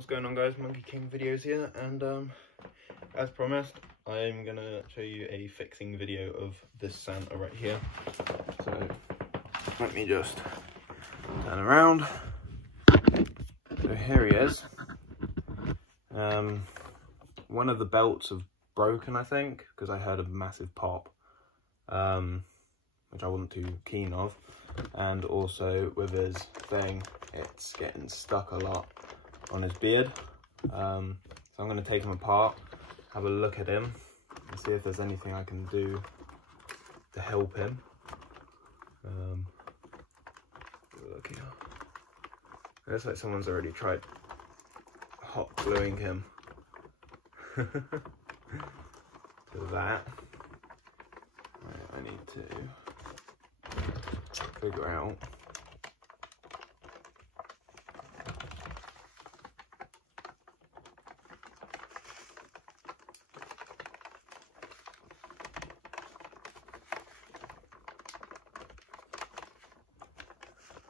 What's going on, guys? Monkey King videos here, and as promised, I'm gonna show you a fixing video of this Santa right here. So let me just turn around. So here he is. One of the belts have broken, I think, because I heard a massive pop, which I wasn't too keen of. And also with his thing, it's getting stuck a lot on his beard. So I'm going to take him apart, have a look at him, and see if there's anything I can do to help him. Look here. It looks like someone's already tried hot gluing him to that. Right, I need to figure out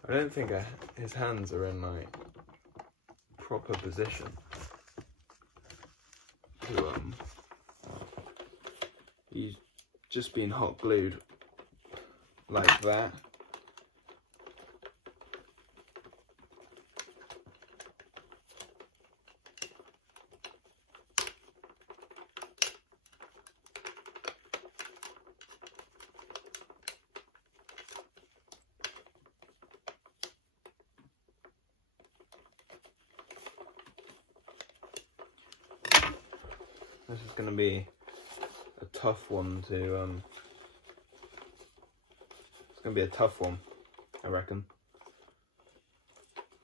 I don't think his hands are in like proper position to he's just been hot glued like that. This is going to be a tough one to, it's going to be a tough one, I reckon.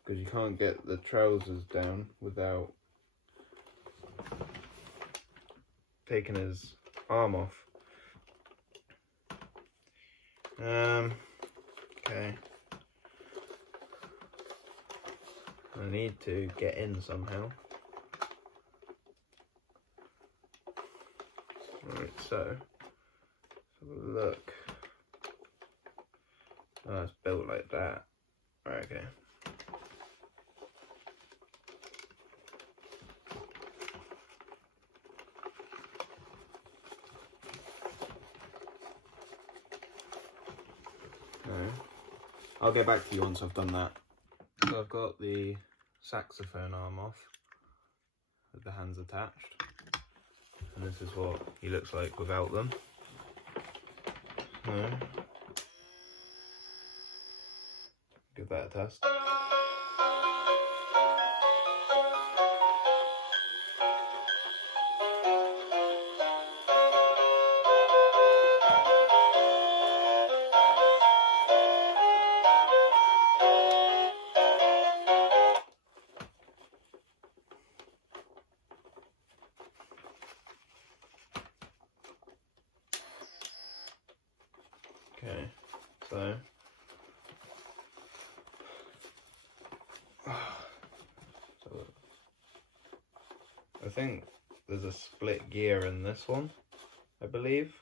Because you can't get the trousers down without taking his arm off. Okay. I need to get in somehow. Right, so have a look. Oh, it's built like that. Right, okay. No. I'll get back to you once I've done that. So I've got the saxophone arm off with the hands attached. And this is what he looks like without them. No. Give that a test. Okay, so I think there's a split gear in this one, I believe,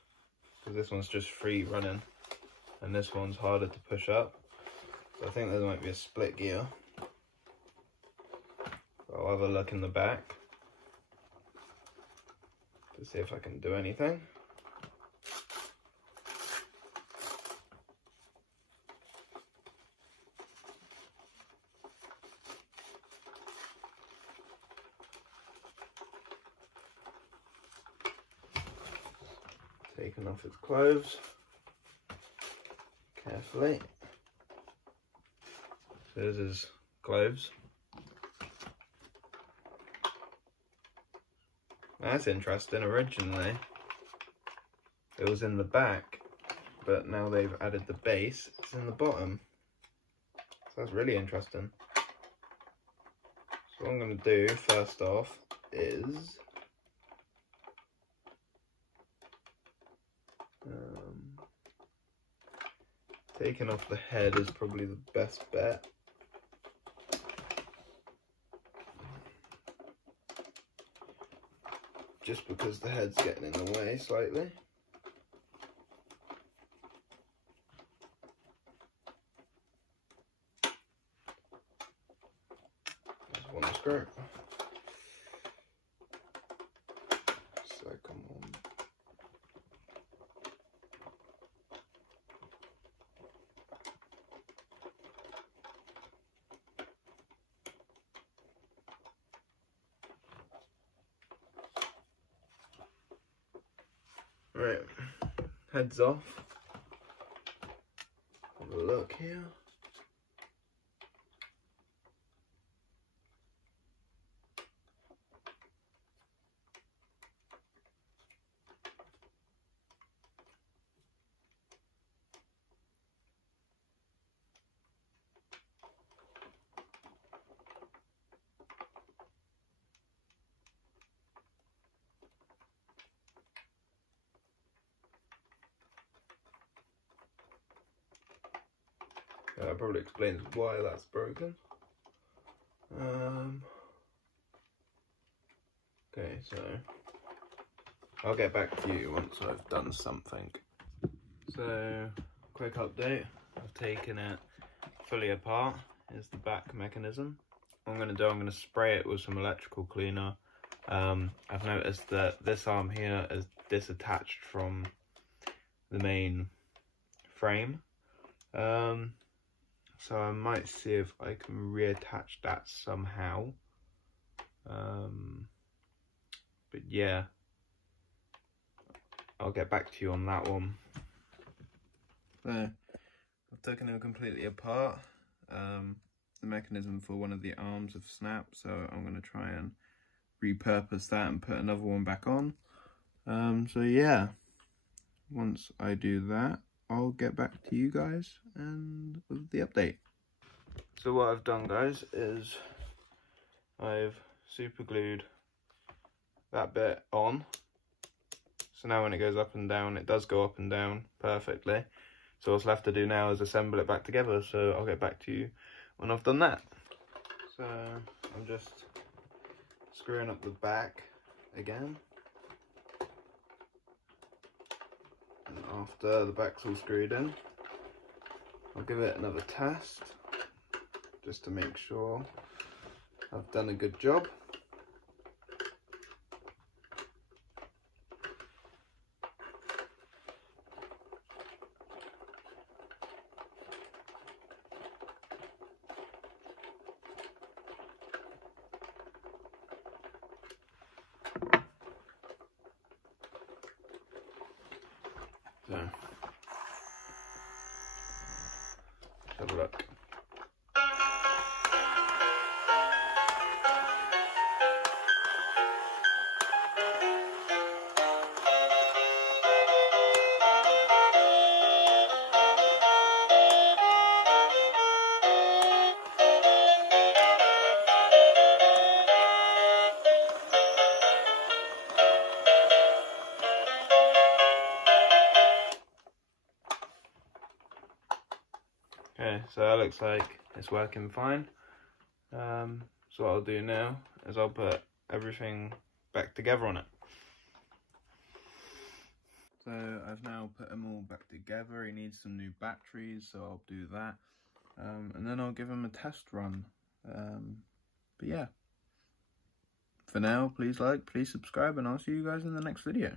because this one's just free running and this one's harder to push up. So I think there might be a split gear. I'll have a look in the back to see if I can do anything. Taking off his clothes carefully. So there's his clothes. That's interesting. Originally it was in the back, but now they've added the base, it's in the bottom. So that's really interesting. So what I'm going to do first off is taking off the head is probably the best bet. Just because the head's getting in the way slightly. There's one screw. come on. Right, heads off. Have a look here. That probably explains why that's broken. Okay, so I'll get back to you once I've done something. So, quick update. I've taken it fully apart. Here's the back mechanism. What I'm going to spray it with some electrical cleaner. I've noticed that this arm here is disattached from the main frame. So I might see if I can reattach that somehow. But yeah, I'll get back to you on that one. So I've taken it completely apart. The mechanism for one of the arms have snapped, so I'm going to try and repurpose that and put another one back on. So yeah, once I do that, I'll get back to you guys and with the update. So what I've done, guys, is I've super glued that bit on. So now when it goes up and down, it does go up and down perfectly. So what's left to do now is assemble it back together. So I'll get back to you when I've done that. So I'm just screwing up the back again. And after the back's all screwed in, I'll give it another test just to make sure I've done a good job. So, let's have a look. Okay, so that looks like it's working fine. So what I'll do now is I'll put everything back together on it. So I've now put them all back together. He needs some new batteries, so I'll do that. And then I'll give him a test run. But yeah, for now, please like, please subscribe, and I'll see you guys in the next video.